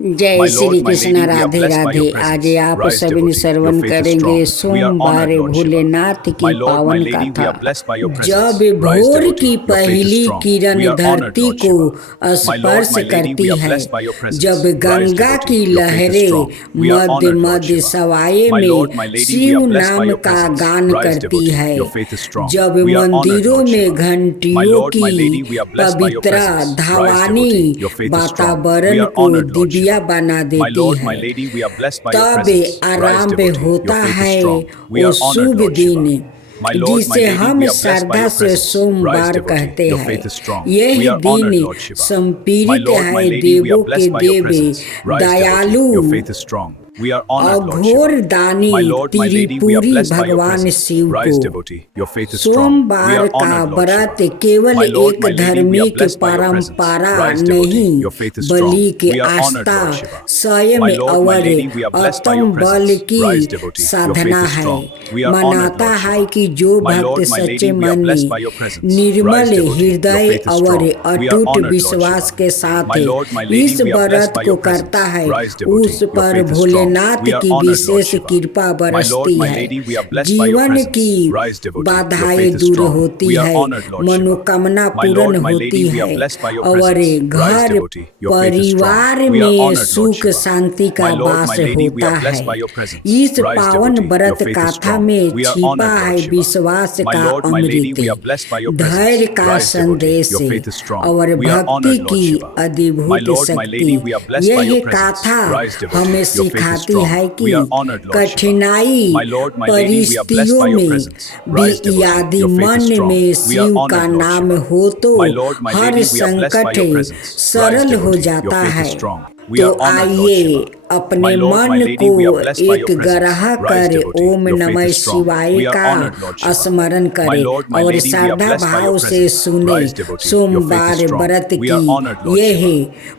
जय श्री कृष्ण, राधे राधे। आज आप सभी श्रवण करेंगे सोमवार भोलेनाथ की पावन गाथा। जब भोर की पहली किरण धरती को स्पर्श करती है, जब गंगा की लहरें मध्य मध्य सवाए में शिव नाम का गान करती है, जब मंदिरों में घंटियों की पवित्र ध्वनि वातावरण को दिव्य बना देती है, तब आरंभ होता है वो शुभ दिन जिसे हम श्रद्धा से सोमवार कहते हैं। यही दिन संपीड़ित है देवों के देव, दयालु अघोर दानी त्रिपुरी भगवान शिव को। सोमवार का व्रत केवल एक धार्मिक परंपरा नहीं, बल्कि आस्था, संयम और आत्म बल की साधना है। मानता है कि जो भक्त सच्चे मन, निर्मल हृदय और अटूट विश्वास के साथ इस व्रत को करता है, उस पर भोलेनाथ की विशेष कृपा बरसती है। जीवन की बाधाएं दूर होती है, मनोकामना पूर्ण होती है और घर परिवार में सुख शांति का वास होता है। इस पावन व्रत गाथा में छिपा है विश्वास का अमृत, धैर्य का संदेश और भक्ति की अद्भुत शक्ति। यह गाथा हमें सिखाती है कि कठिनाई परिस्थितियों में भी यदि मन में शिव का नाम हो तो हर संकट सरल हो जाता है। तो आइए अपने मन को एक ग्रह कर ओम नमः शिवाय का स्मरण करें और श्रद्धा भाव से सुने सोमवार व्रत की यह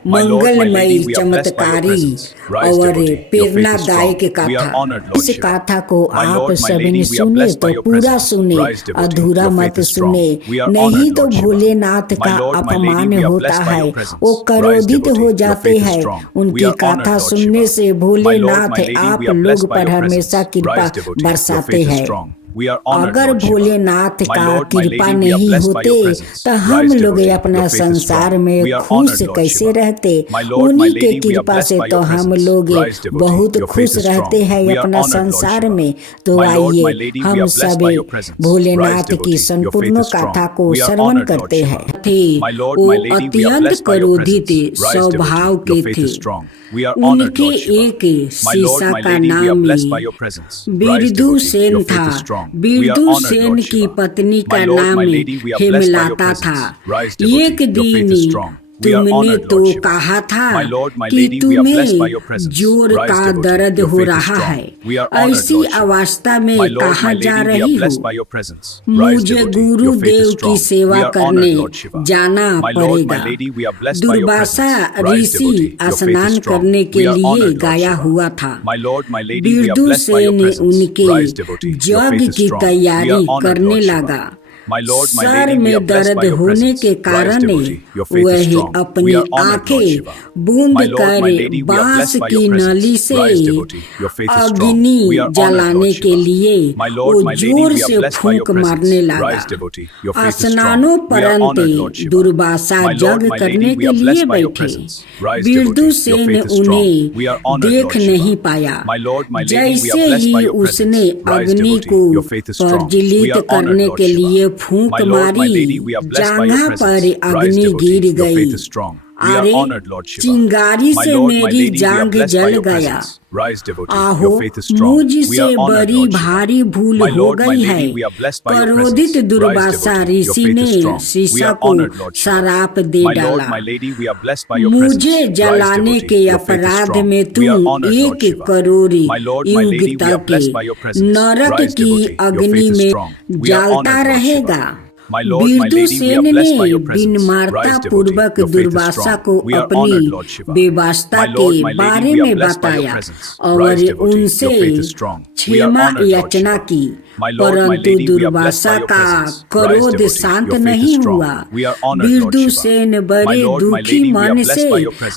मंगलमयी, चमत्कारी और प्रेरणादायक गाथा। इस गाथा को आप सभी ने सुने तो पूरा सुने, अधूरा मत सुने, नहीं तो भोलेनाथ का अपमान होता है, वो क्रोधित हो जाते हैं। उनकी गाथा सुनने से भोलेनाथ आप लोग पर हमेशा कृपा बरसाते हैं। अगर भोलेनाथ का कृपा नहीं होते तो हम लोग अपना संसार में खुश कैसे रहते। उन्हीं के कृपा से तो हम लोग बहुत खुश रहते हैं अपना संसार में। तो आइए हम सभी भोलेनाथ की संपूर्ण गाथा को श्रवण करते हैं। वो अत्यंत क्रोधित स्वभाव के थे। उनके एक शिष्य का नाम बिरदुसेन था। बिरदुसेन की पत्नी का नाम हेमलता था। एक दिन तुमने तो कहा था कि तुम्हें जोर का दर्द हो रहा है, ऐसी अवस्था में कहाँ जा रही हो? मुझे गुरुदेव की सेवा करने जाना पड़ेगा। दुर्वासा ऋषि स्नान करने के लिए गया हुआ था। बिरदुसेन उनके यज्ञ की तैयारी करने लगा। सर में दर्द होने के कारण वह अपनी आंखें बूंद कर बांस की नली से अग्नि जलाने के लिए वो जोर से फूंक मारने लगा। स्नानोपरंत दुर्वासा यज्ञ करने के लिए बैठे। बिरदुसेन उन्हें देख नहीं पाया। जैसे ही उसने अग्नि को प्रज्वलित करने के लिए फूंक मारी, जांघा पर अग्नि गिर गई। अरे, चिंगारी से मेरी जांघ जल गया। आहो, मुझसे बड़ी भारी भूल हो गई है। क्रोधित दुर्वासा ऋषि ने शिष्य को श्राप दे डाला। मुझे जलाने के अपराध में तुम 1 करोड़ युग तक नरक की अग्नि में जलता रहेगा। बिरदुसेन ने विनम्रता पूर्वक दुर्वासा को अपनी व्यवस्था के बारे में बताया और उनसे क्षमा याचना की। परंतु दुर्वासा का क्रोध शांत नहीं हुआ। विदुषेन बड़े दुखी मन से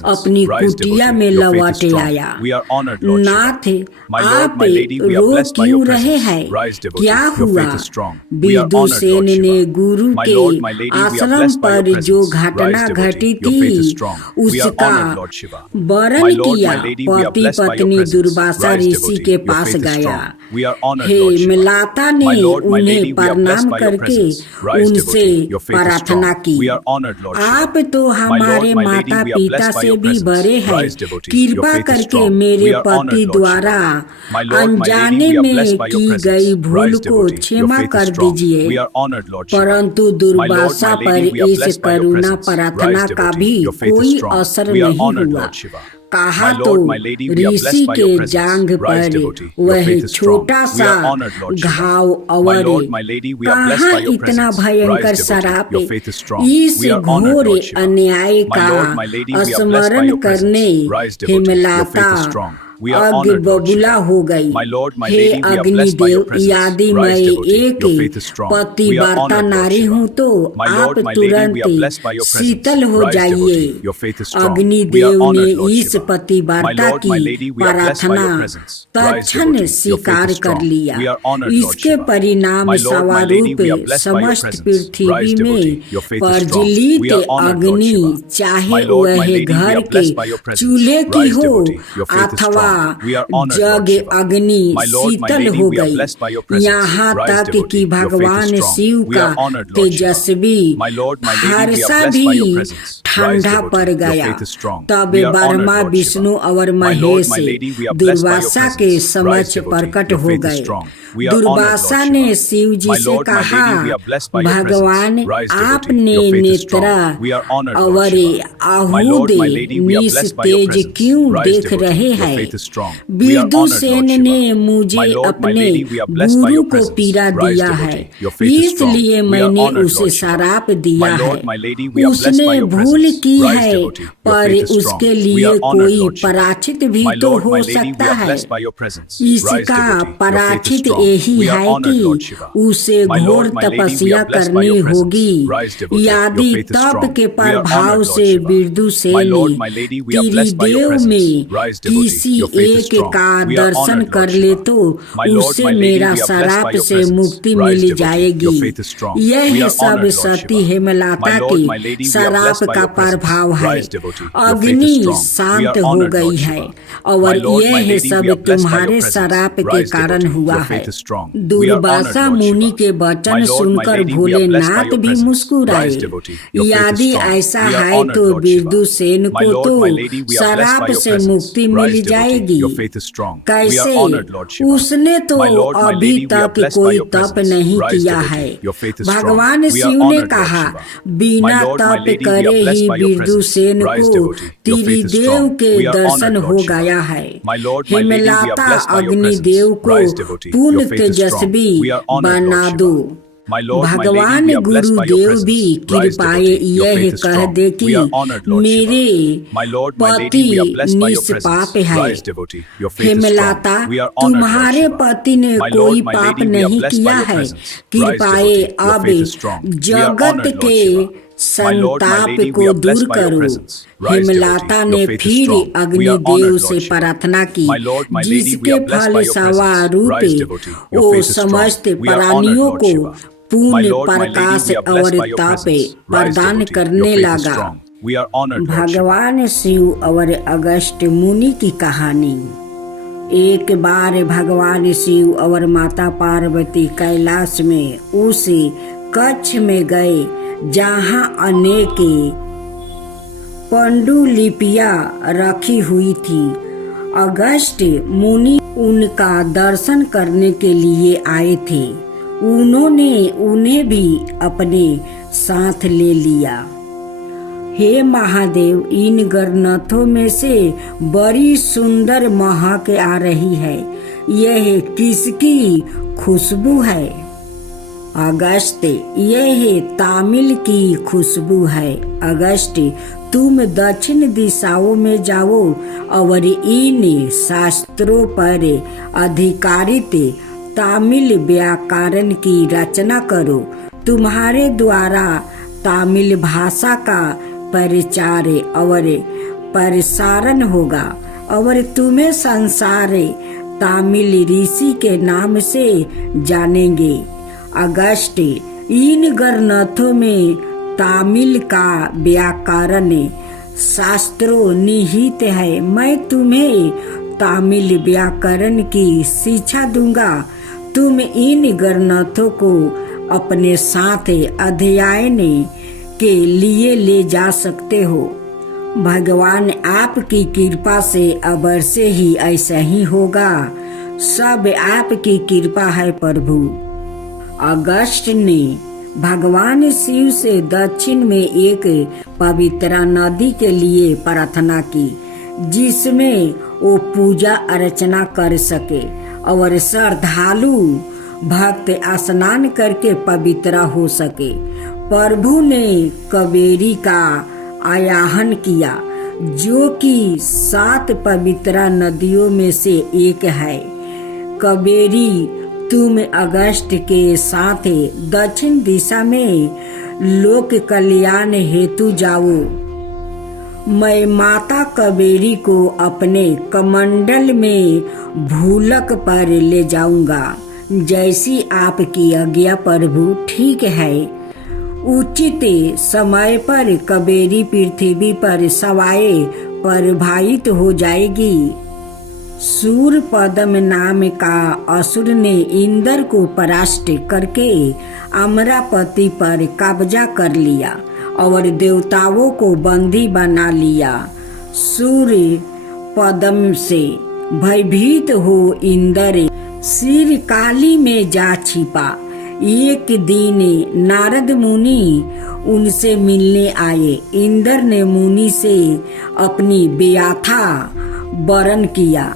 अपनी कुटिया में लौट आया। नाथ, आप रो क्यों रहे हैं? क्या हुआ? विदुषेन ने गुरु के आश्रम पर जो घटना घटी थी उसका वर्णन किया। पति पत्नी दुर्वासा ऋषि के पास गया। हे मिलाता ने उन्हें प्रणाम करके उनसे प्रार्थना की, आप तो हमारे माता पिता से भी बड़े हैं, कृपा करके मेरे पति द्वारा अनजाने में की गई भूल को क्षमा कर दीजिए। परंतु दुर्वासा पर इस करुणा प्रार्थना का भी कोई असर नहीं हुआ। कहा तो ऋषि के जांघ पर वह छोटा सा घाव और कहाँ इतना भयंकर श्राप। इस घोर अन्याय का स्मरण करने हेमलता अग्नि बबूला हो गई। हे अग्निदेव, यदि मैं एक पतिव्रता नारी हूँ तो आप तुरंत शीतल हो जाइए। अग्निदेव ने इस पतिव्रता की प्रार्थना तत्क्षण स्वीकार कर लिया। इसके परिणाम स्वरूप समस्त पृथ्वी में प्रज्वलित अग्नि, चाहे वह घर के चूल्हे की हो अथवा जग अग्नि, शीतल हो गई। यहाँ तक कि भगवान शिव का तेजस्वी हर्षा भी ठंडा पड़ गया। तब ब्रह्मा, विष्णु और महेश दुर्वासा के समक्ष प्रकट हो गए। दुर्वासा ने शिव जी से कहा, भगवान, आपने नेत्रा और आहूद निस्तेज क्यों देख रहे हैं? विदुषेन ने मुझे अपने गुरु को पीड़ा दिया है, इसलिए मैंने उसे श्राप दिया है। उसने भूल की है, पर उसके लिए कोई प्रायश्चित भी तो हो सकता है। इसका प्रायश्चित यही है कि उसे घोर तपस्या करनी होगी। यदि तप के प्रभाव से विदुषेन त्रिदेव में किसी एक का दर्शन कर ले तो उसे मेरा श्राप से मुक्ति मिल जाएगी। यह सब सती हेमलता के श्राप का प्रभाव है। अग्नि शांत हो गई है और यह सब तुम्हारे श्राप के कारण हुआ है। दुर्वासा मुनि के वचन सुनकर भोलेनाथ भी मुस्कुराए। यदि ऐसा है तो विदुषेन को तो श्राप से मुक्ति मिल जाएगी। कैसे? उसने तो अभी तक कोई तप नहीं किया है। भगवान शिव ने कहा, बिना तप करे ही विदुषेन को त्रिदेव के दर्शन हो गया है। हेमलता, अग्निदेव को पूर्ण तेजस्वी बना दो। भगवान गुरुदेव भी कृपाए यह कह दे कि मेरे पति निष्पाप है। हेमलता, तुम्हारे पति ने कोई पाप नहीं किया है, कृपाए अब जगत के संताप को दूर करो। हेमलता ने फिर अग्निदेव से प्रार्थना की, जिसके फल स्वरूप वो समस्त प्राणियों को पूर्ण प्रकाश और ताप प्रदान करने लगा। भगवान शिव और अगस्त्य मुनि की कहानी। एक बार भगवान शिव और माता पार्वती कैलाश में उस कक्ष में गए जहाँ अनेक पांडुलिपियां रखी हुई थी। अगस्त्य मुनि उनका दर्शन करने के लिए आए थे। उन्होंने उन्हें भी अपने साथ ले लिया। हे महादेव, इन ग्रंथों में से बड़ी सुंदर महक आ रही है, यह किसकी खुशबू है? अगस्त्य, यह तामिल की खुशबू है। अगस्त्य, तुम दक्षिण दिशाओं में जाओ और इन शास्त्रों पर आधारित तमिल व्याकरण की रचना करो। तुम्हारे द्वारा तमिल भाषा का प्रचार और प्रसारण होगा और तुम्हें संसार तमिल ऋषि के नाम से जानेंगे। अगस्त, इन ग्रंथों में तमिल का व्याकरण शास्त्रों निहित है। मैं तुम्हें तमिल व्याकरण की शिक्षा दूंगा। तुम इन ग्रंथों को अपने साथ अध्ययन के लिए ले जा सकते हो। भगवान आपकी कृपा से अवश्य ही ऐसा ही होगा। सब आपकी कृपा है प्रभु। अगस्त ने भगवान शिव से दक्षिण में एक पवित्र नदी के लिए प्रार्थना की, जिसमें वो पूजा अर्चना कर सके और श्रद्धालु भक्त स्नान करके पवित्र हो सके। प्रभु ने कावेरी का आह्वान किया, जो कि 7 पवित्र नदियों में से एक है। कावेरी, तुम अगस्त के साथ दक्षिण दिशा में लोक कल्याण हेतु जाओ। मैं माता कावेरी को अपने कमंडल में भूलक पर ले जाऊंगा। जैसी आपकी आज्ञा प्रभु। ठीक है। उचित समय पर कावेरी पृथ्वी पर सवाए प्रवाहित हो जाएगी। सूर पद्म नाम का असुर ने इंद्र को परास्त करके अमरावती पर कब्जा कर लिया और देवताओं को बंदी बना लिया। सूर्य पद्म से भयभीत हो इंद्र श्रीकाली में जा छिपा। एक दिन नारद मुनि उनसे मिलने आए। इंद्र ने मुनि से अपनी व्यथा वर्णन किया।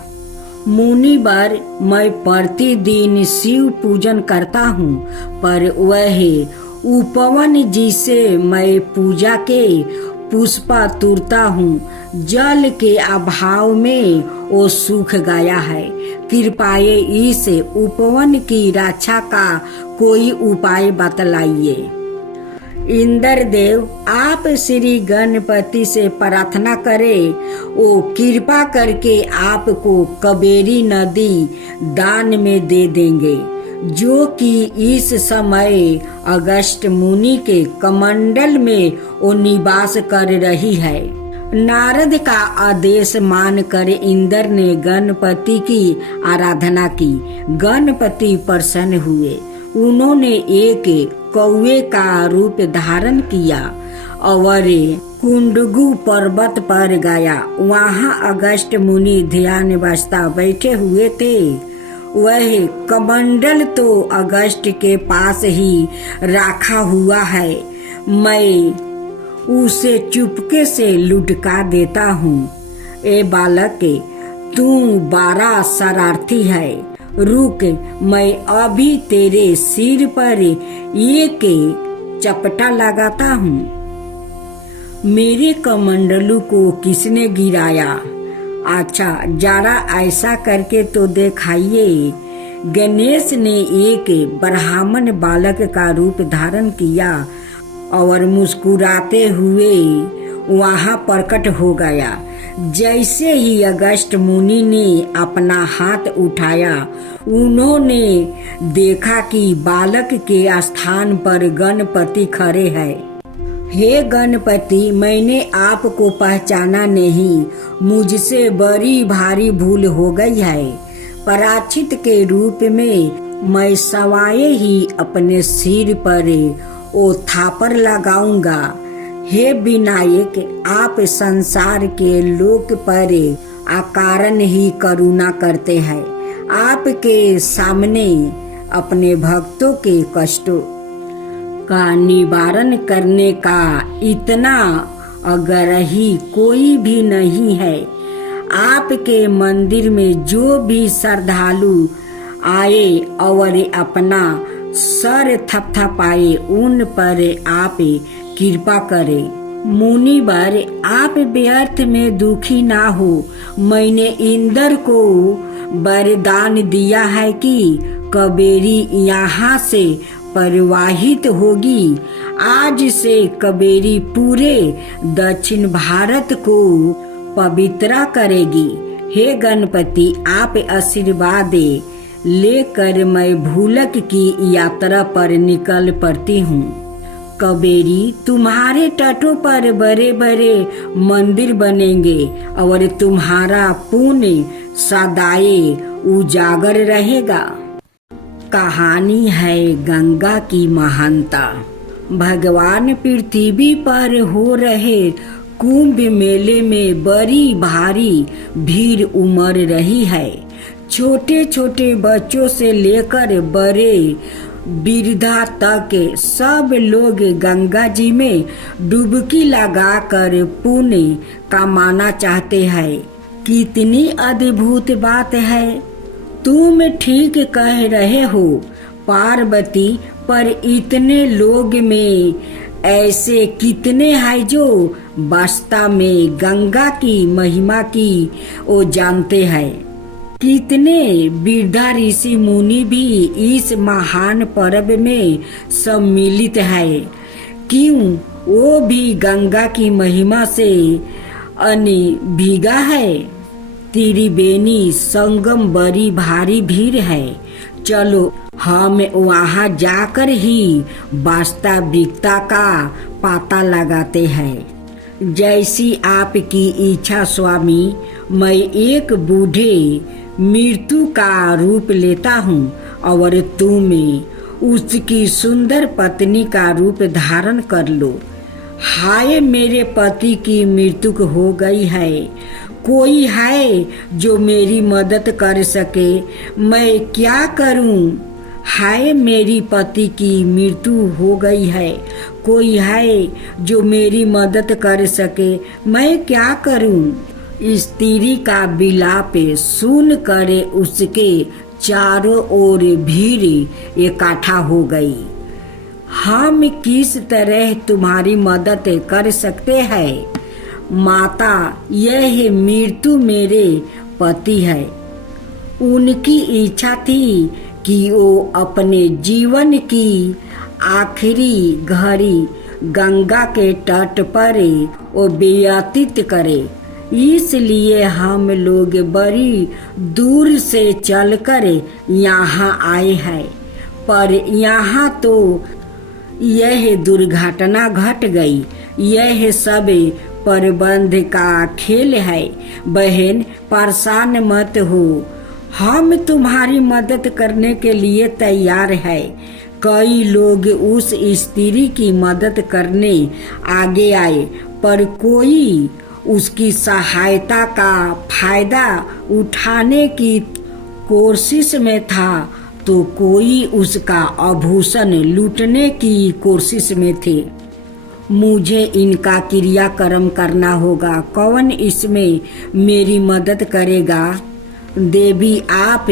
मुनिवर, मैं प्रतिदिन शिव पूजन करता हूँ, पर वह उपवन जिसे मैं पूजा के पुष्पा तुरता हूँ, जल के अभाव में वो सूख गया है। कृपया इस उपवन की रक्षा का कोई उपाय बतलाइए। इंद्रदेव, आप श्री गणपति से प्रार्थना करें, वो कृपा करके आपको कावेरी नदी दान में दे देंगे, जो कि इस समय अगस्त मुनि के कमंडल में वो निवास कर रही है। नारद का आदेश मानकर इंद्र ने गणपति की आराधना की। गणपति प्रसन्न हुए। उन्होंने एक कौवे का रूप धारण किया और कुंडगु पर्वत पर गया। वहाँ अगस्त मुनि ध्यान अवस्था बैठे हुए थे। वह कमंडल तो अगस्त के पास ही रखा हुआ है। मैं उसे चुपके से लुढ़का देता हूँ। ए बालक, तू बड़ा शरारती है। रुक, मैं अभी तेरे सिर पर एक चपटा लगाता हूँ। मेरे कमंडलू को किसने गिराया? अच्छा, जरा ऐसा करके तो दिखाइए। गणेश ने एक ब्राह्मण बालक का रूप धारण किया और मुस्कुराते हुए वहाँ प्रकट हो गया। जैसे ही अगस्त मुनि ने अपना हाथ उठाया, उन्होंने देखा कि बालक के स्थान पर गणपति खड़े हैं। हे गणपति, मैंने आपको पहचाना नहीं। मुझसे बड़ी भारी भूल हो गई है। प्रायश्चित के रूप में मैं सवाए ही अपने सिर पर वो थापर लगाऊंगा। हे विनायक, आप संसार के लोक पर अकारण ही करुणा करते हैं। आपके सामने अपने भक्तों के कष्टों का निवारण करने का इतना अग्रही कोई भी नहीं है। आपके मंदिर में जो भी श्रद्धालु आए और अपना सर थपथपाए, उन पर आप कृपा करें। मुनिवर, आप व्यर्थ में दुखी ना हो। मैंने इंद्र को वरदान दिया है कि कावेरी यहाँ से प्रवाहित होगी। आज से कावेरी पूरे दक्षिण भारत को पवित्र करेगी। हे गणपति, आप आशीर्वाद लेकर मैं भूलक की यात्रा पर निकल पड़ती हूँ। कावेरी, तुम्हारे तटों पर बड़े बड़े मंदिर बनेंगे और तुम्हारा पुण्य सदाए उजागर रहेगा। कहानी है गंगा की महानता। भगवान पृथ्वी पर हो रहे कुंभ मेले में बड़ी भारी भीड़ उमड़ रही है। छोटे छोटे बच्चों से लेकर बड़े वृद्धा तक सब लोग गंगा जी में डुबकी लगाकर पुण्य कमाना चाहते हैं। कितनी अद्भुत बात है। तुम ठीक कह रहे हो पार्वती, पर इतने लोग में ऐसे कितने हैं जो वास्तव में गंगा की महिमा की वो जानते हैं। कितने वृद्धा ऋषि मुनि भी इस महान पर्व में सम्मिलित है। क्यों वो भी गंगा की महिमा से अनभिज्ञ है। त्रिवेणी संगम बड़ी भारी भीड़ है। चलो हम वहाँ जाकर ही वास्तविकता का पता लगाते हैं। जैसी आपकी इच्छा स्वामी। मैं एक बूढ़े मृत्यु का रूप लेता हूँ और तुम उसकी सुंदर पत्नी का रूप धारण कर लो। हाय, मेरे पति की मृत्यु हो गई है। कोई है जो मेरी मदद कर सके? मैं क्या करूं? हाय, मेरी पति की मृत्यु हो गई है। कोई है जो मेरी मदद कर सके? मैं क्या करूं? स्त्री का विलाप सुन कर उसके चारों ओर भीड़ इकट्ठा हो गई। हम किस तरह तुम्हारी मदद कर सकते हैं? माता, यह मृत्यु मेरे पति है। उनकी इच्छा थी कि वो अपने जीवन की आखिरी घड़ी गंगा के तट पर वो व्यतीत करे। इसलिए हम लोग बड़ी दूर से चलकर यहाँ आए हैं। पर यहाँ तो यह दुर्घटना घट गई। यह सब प्रबंध का खेल है। बहन, परेशान मत हो, हम तुम्हारी मदद करने के लिए तैयार है। कई लोग उस स्त्री की मदद करने आगे आए, पर कोई उसकी सहायता का फायदा उठाने की कोशिश में था तो कोई उसका आभूषण लूटने की कोशिश में थे। मुझे इनका क्रियाक्रम करना होगा। कौन इसमें मेरी मदद करेगा? देवी, आप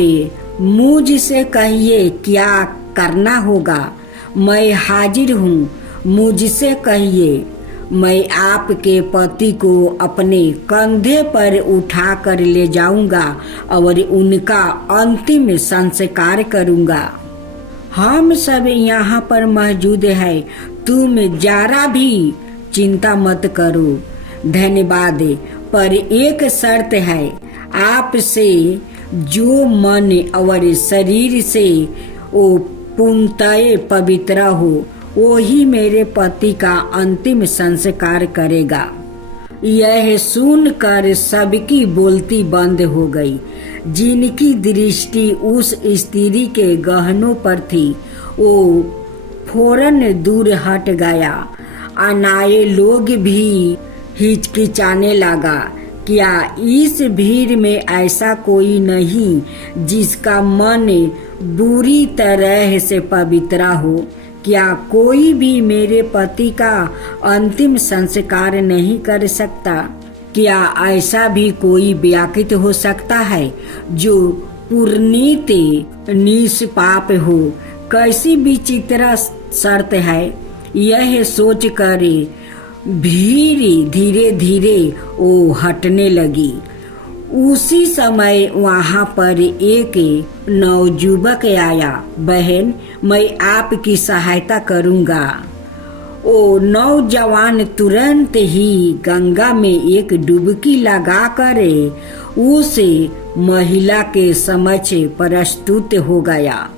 मुझसे कहिए क्या करना होगा। मैं हाजिर हूँ, मुझसे कहिए। मैं आपके पति को अपने कंधे पर उठा कर ले जाऊंगा और उनका अंतिम संस्कार करूंगा। हम सब यहाँ पर मौजूद है। तुम जरा भी चिंता मत करो। धन्यवाद, पर एक शर्त है। आपसे जो मन और शरीर से वो पूर्णतः पवित्र हो, वो ही मेरे पति का अंतिम संस्कार करेगा। यह सुनकर सबकी बोलती बंद हो गई। जिनकी दृष्टि उस स्त्री के गहनों पर थी, वो फौरन दूर हट गया। अनाए लोग भी हिचकिचाने लगा। क्या इस भीड़ में ऐसा कोई नहीं जिसका मन बुरी तरह से पवित्र हो? क्या कोई भी मेरे पति का अंतिम संस्कार नहीं कर सकता? क्या ऐसा भी कोई व्याकृत हो सकता है जो पुनीत निष्पाप हो? कैसी विचित्र शर्त है। यह सोच कर भीड़ धीरे धीरे वो हटने लगी। उसी समय वहाँ पर एक नवयुवक आया। बहन, मैं आपकी सहायता करूँगा। वो नौजवान तुरंत ही गंगा में एक डुबकी लगाकर उस महिला के समक्ष प्रस्तुत हो गया।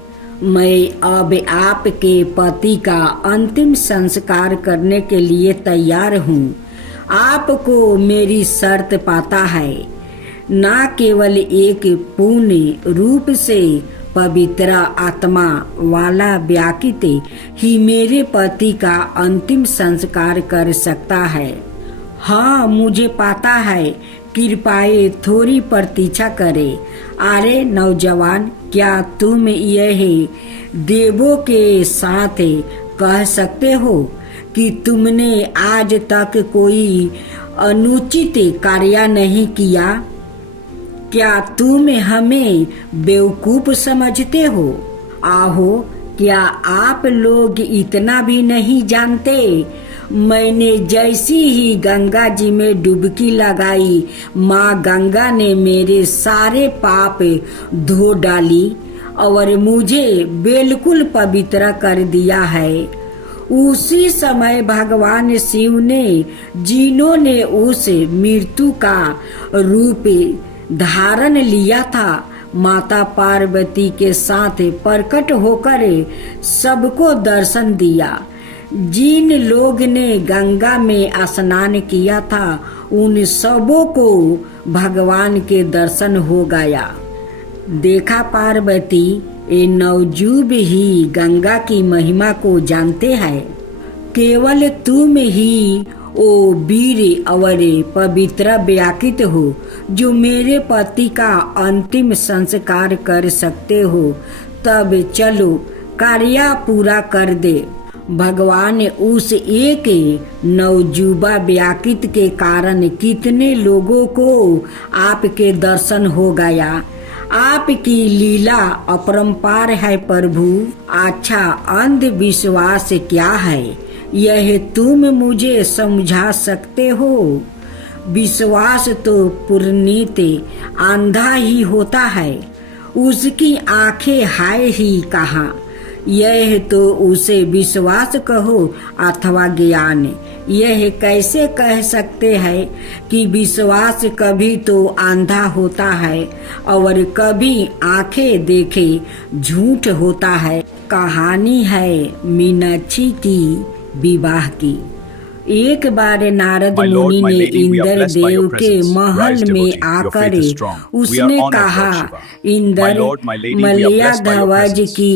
मैं अब आपके पति का अंतिम संस्कार करने के लिए तैयार हूँ। आपको मेरी शर्त पता है। न केवल एक पूर्ण रूप से पवित्र आत्मा वाला व्यक्ति ही मेरे पति का अंतिम संस्कार कर सकता है। हाँ, मुझे पता है। कृपया थोड़ी प्रतीक्षा करें। अरे नौजवान, क्या तुम यह देवों के साथ कह सकते हो कि तुमने आज तक कोई अनुचित कार्य नहीं किया? क्या तुम हमें बेवकूफ समझते हो? आहो, क्या आप लोग इतना भी नहीं जानते? मैंने जैसी ही गंगा जी में डुबकी लगाई, माँ गंगा ने मेरे सारे पाप धो डाली और मुझे बिल्कुल पवित्र कर दिया है। उसी समय भगवान शिव ने, जिन्होंने उस मृत्यु का रूप धारण लिया था, माता पार्वती के साथ प्रकट होकर सबको दर्शन दिया। जिन लोग ने गंगा में स्नान किया था, उन सबों को भगवान के दर्शन हो गया। देखा पार्वती, ये नवजुब ही गंगा की महिमा को जानते हैं। केवल तुम ही ओ वीर और पवित्र व्यक्ति हो जो मेरे पति का अंतिम संस्कार कर सकते हो। तब चलो कार्य पूरा कर दे। भगवान उस एक नवजुबा व्यक्ति के कारण कितने लोगों को आपके दर्शन हो गया। आपकी लीला अपरंपार है प्रभु। अच्छा, अंधविश्वास क्या है, यह तुम मुझे समझा सकते हो? विश्वास तो पुरनीत अंधा ही होता है, उसकी आंखें है ही कहाँ। यह तो उसे विश्वास कहो अथवा ज्ञान। यह कैसे कह सकते हैं कि विश्वास कभी तो अंधा होता है और कभी आंखें देखे झूठ होता है। कहानी है मीनाक्षी की विवाह की। एक बार नारद मुनि ने इंद्र देव के महल में आकर उसने कहा, इंद्र, मलया ध्वज की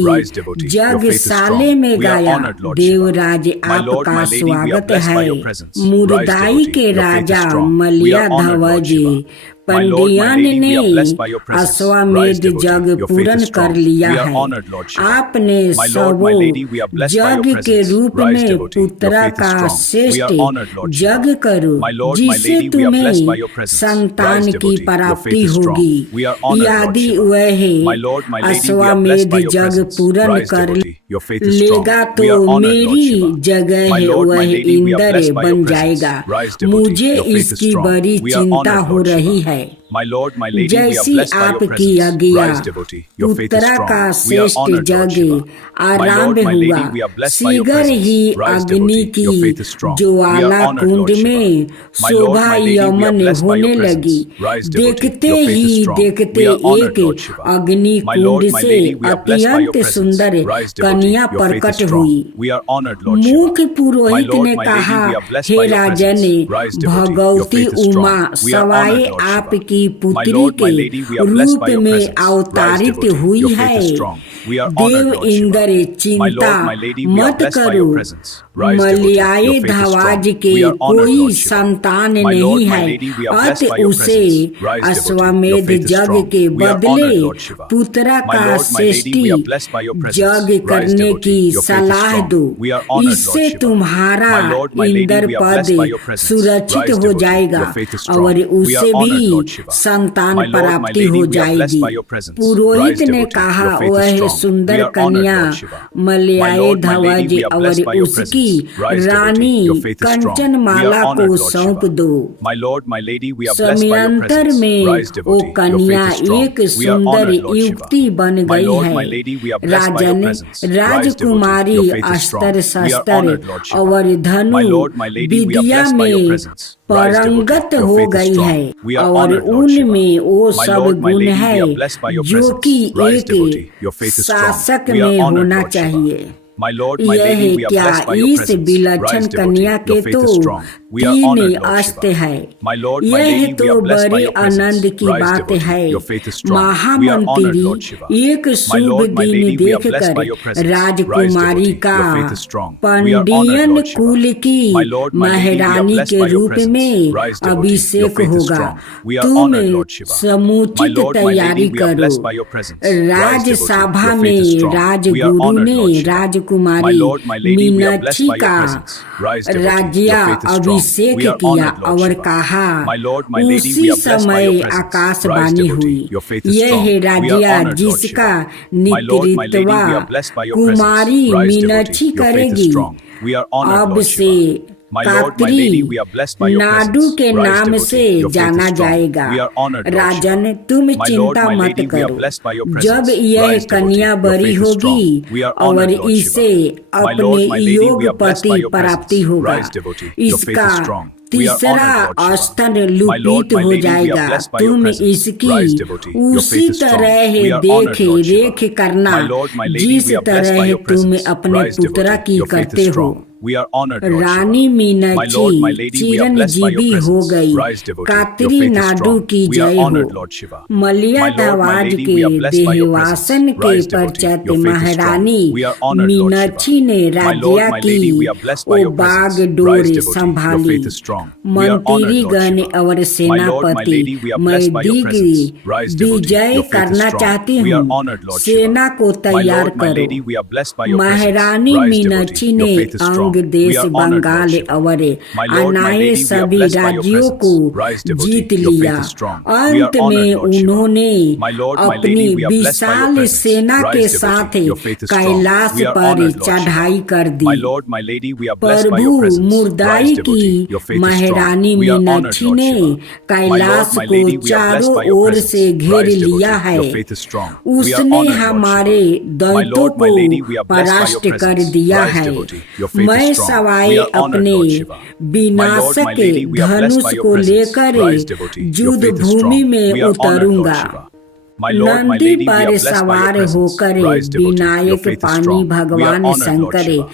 यज्ञशाला में गया देवराज आपका स्वागत है। मुरदाई के राजा मलया ध्वज पंडियन ने अश्वमेध यज्ञ पूर्ण कर लिया है। आपने सबो यज्ञ के रूप में पुत्र का श्रेष्ठ यज्ञ करो, जिससे तुम्हें संतान की प्राप्ति होगी। यदि वह अश्वमेध यज्ञ पूर्ण कर लेगा तो मेरी जगह वह इंद्र बन जाएगा। मुझे इसकी बड़ी चिंता हो रही है। जैसी आपकी आज्ञा, उत्तरा का श्रेष्ठ यज्ञ आरंभ हुआ। शीघ्र ही अग्नि की ज्वाला कुंड में शोभा यमन होने लगी। देखते ही देखते एक अग्नि कुंड से अत्यंत सुंदर कन्या प्रकट हुई। मुख्य पुरोहित ने कहा, हे राजन, भगवती उमा सवाई आपकी पुत्री के रूप में अवतारित हुई है। देव इंद्र, चिंता मत करो। मलयाई ध्वज के कोई संतान नहीं है, अतः उसे अश्वमेध यज्ञ के बदले पुत्र का श्रेष्ठ यज्ञ करने की सलाह दो। इससे तुम्हारा इंद्र पद सुरक्षित हो जाएगा और उसे भी संतान My Lord, my प्राप्ति Lady, हो we are blessed जाएगी। by your presence. Purohit Rise, ने devotee. कहा Your faith is वह strong. सुंदर We are honored, कन्या Lord Shiva. My मलयाई Lord, my Lady, ध्वज we are और blessed by your उसकी presence. Rise, devotee. Rani Your faith is strong. Kanchan We are Mala honored, को Lord सौंप Shiva. दो। My Lord, my Lady, we are blessed by your समयांतर presence. में Rise, वो devotee. Your कन्या faith is strong. एक We are सुंदर honored, Lord Shiva. युवती बन My गई Lord, है। my Lady, we are blessed by your Rajan presence. Rise, devotee. Rajkumari Your faith is strong. अस्त्र We are शस्त्र honored, Lord Shiva. और धनु My Lord, my Lady, we are Vidya blessed by your में presence. Rise, devotee. पारंगत Your हो faith is गई strong. है We are और honored, Lord Shiva. उनमें वो My सब Lord, my गुण Lady, है we are blessed by your जो presence. कि Rise, एक devotee. Your faith is strong. शासक We are में honored, होना Lord Shiva. चाहिए। My Lord, my यह Lady, we are क्या blessed by your इस presence. विलक्षण Rise, devotee. कन्या के Your faith तो is strong. We are तीन honored, Lord अस्त्र Shiva. है। My Lord, my यह Lady, we तो are blessed by बड़े your presence. आनंद की Rise, बात devotee. है। Your faith is strong. We are honored, महामंत्री Lord Shiva. एक My शुभ Lord, my दिन Lady, we are blessed देखकर by your presence. Rise, Rajkumari devotee. का Your faith is strong. We are honored, Pandian Lord Shiva. कुल की My Lord, my Lady, we are महारानी blessed के by your रूप presence. में Rise, devotee. Your Abhishek faith is होगा। strong. We are तुम honored, Lord Shiva. My समुचित Lord, my तैयारी Lady, we are करो। blessed by your presence. Rise, devotee. Rajya Sabha Your faith is में strong. We are Rajguru honored, ने Lord Shiva. My Rajkumari Lord, my Lady, we are blessed Meenakshi by your का presence. Rise, devotee. राज्य Your faith is strong. Abhishek We are किया honored, Lord और Shiva. कहा My Lord, my Lady, उसी we are blessed by समय your presence. Rise, Akashvani devotee. हुई। Your faith is यह strong. है We are राज्य honored, Lord जिसका Shiva. My Lord, my Lady, नेतृत्व we are blessed by your presence. Kumari Rise, Meenakshi devotee. Your faith is करेगी। strong. We are honored, अब Lord से Shiva. My Lord, my Lady, we are blessed by your Nadu presence. के Rise, नाम devotee. से Your faith जाना is strong. जाएगा। We are honored, Lord Rajan Shiva. तुम My Lord, चिंता my मत Lady, we are करो। blessed by your जब presence. यह Rise, devotee. कन्या Your बड़ी faith is strong. होगी We are और honored, Lord इसे Shiva. My अपने Lord, my Lady, योग we are blessed पति by your प्राप्ति presence. होगा। Rise, devotee. Your faith इसका is strong. We are तीसरा honored, Lord Shiva. अस्त्र My Lord, लुपित my हो Lady, we are जाएगा। blessed by your तुम presence. इसकी Rise, devotee. Your उसी faith is strong. तरह We are देख honored, Lord Shiva. रेख करना My Lord, my Lady, जिस we are blessed by तरह your तुम presence. अपने Rise, पुत्र devotee. की Your faith करते is हो। strong. We are honored, Lord Rani Shiva. My Meenakshi Lord, my Lady, we are blessed by your Chiranjeevi हो presence. गई। Rise, devotee. Your Katri faith is Nadu strong. की We are जय हो। honored, Lord Shiva. मलिया My Lord, my धवाज Lady, के we are blessed by your presence. देहवासन के Rise, devotee. पश्चात Your faith is strong. महारानी We are honored, Lord Shiva. Meenakshi ने My Lord, राज्य my की Lady, we are blessed by oh your presence. बाग डोर Rise, devotee. Your संभाली। faith is strong. We are honored, Lord मंत्रीगण Shiva. और My Lord, my सेनापति Lady, we are मैं blessed by your presence. Rise, devotee. Vijay Your faith is करना strong. चाहती We are हूँ। honored, Lord Shiva. सेना को My तैयार Lord, my करो। Lady, we are blessed by your presence. महारानी Rise, मीनाक्षी devotee. ने Your faith is strong. अंग We देश are honored, Lord Bengal Shiva. और My Lord, my अनाए Lady, we are सभी blessed by your राज्यों presence. को Rise, devotee. जीत Your लिया। faith is strong. We are अंत honored, में Lord Shiva. उन्होंने My Lord, my अपनी Lady, we are blessed by your Vishal presence. सेना के Rise, साथ devotee. Your faith is strong. Kailash We are पर honored, Lord चढ़ाई Shiva. कर दी। My Lord, my Lady, we are blessed by Prabhu your presence. मुर्दाई Rise, की devotee. Your faith is strong. महारानी We are honored, Meenakshi Lord ने Shiva. My Kailash Lord, my को Lady, we are blessed चारों by your ore presence. से घेर Rise, लिया devotee. है। Your faith is strong. We are उसने honored, Lord हमारे Shiva. My दैत्यों Lord, my को Lady, we are blessed by your परास्त कर presence. दिया Rise, है। devotee. Your faith मैं is strong. सवाए We are honored, अपने Lord Shiva. My Lord, my विनाशक Lady, we are blessed Dhanush by your को presence. लेकर Rise, devotee. Your युद्ध faith is भूमि strong. में We are honored, Lord उतरूंगा। Shiva. My Lord, my Nandi Lady, we पर are blessed by your सवार presence. होकर Rise, devotee. Your Vinayak faith is पानी strong. We are भगवान honored, Lord Shankar Shiva.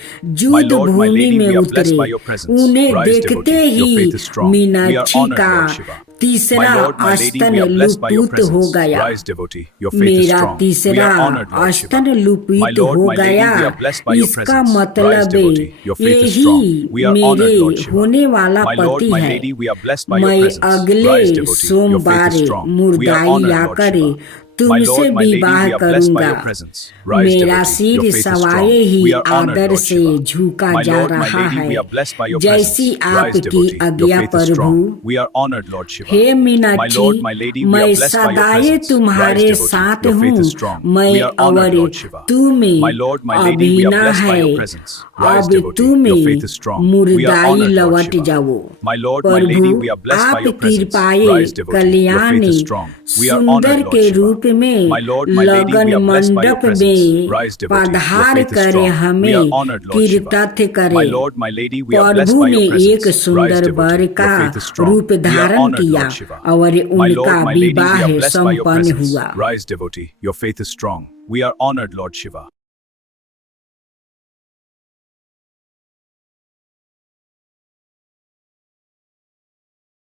My युद्ध Lord, my Bhumi Lady, में we are blessed उतरे। by your presence. उन्हें Rise, देखते devotee. Your he faith is strong. We are Meenakshi honored, का Lord Shiva. तीसरा My Lord, my Lady, आस्तन we are blessed by your लुपित हो presence. गया। Rise, devotee. Your faith is मेरा strong. We तीसरा are honored, Lord Shiva. आस्तन My लुपित Lord, हो my Lady, गया। we are blessed by your इसका presence. Rise, मतलब devotee. Your faith is यही strong. We are honored, मेरे Lord Shiva. होने वाला My Lord, पति my है। Lady, we are blessed by your मैं presence. अगले Rise, devotee. Your faith सोमवार is strong. We are मुर्दाई honored, Lord आकर Shiva. My तुमसे Lord, my Lady, विवाह we are blessed by करूंगा। your presence. Rise, मेरा devotee. सिर Your faith is strong. सवाए ही We are honored, आदर Lord से Shiva. झुका My जा Lord, my रहा Lady, है। we are blessed by your जैसी presence. Rise, आपकी devotee. Your आज्ञा faith is Prabhu. strong. We are honored, Lord Shiva. Hey My Meenakshi Lord, my Lady, we मैं are blessed by your Sadaye presence. तुम्हारे Rise, devotee. साथ Your faith हूँ। is strong. मैं We are honored, और Lord Shiva. तुम्हें My Lord, my Lady, we are अभिना blessed by है। your presence. Rise, अब devotee. तुम्हें Your faith is strong. We are मुर्दाई honored, Lord लौट Shiva. जाओ। My Lord, my Prabhu Lady, we are blessed by आप your presence. कृपाए Rise, devotee. Your faith Kalyani is strong. We are सुंदर honored, Lord के Shiva. रूप में My Lord, my Lady, लगन we are blessed by your मंडप presence. में Rise, devotee. Your पधार faith is कर strong. We हमें are honored, Lord Shiva. कीर्तन करे। My Lord, my Lady, we are blessed Prabhu by ने your एक presence. Rise, सुंदर वर devotee. का Your faith is strong. रूप We are धारण honored, किया Lord Shiva. और My उनका Lord, my Lady, we विवाह are blessed by your संपन्न presence. हुआ। Rise, devotee. Your faith is strong. We are honored, Lord Shiva.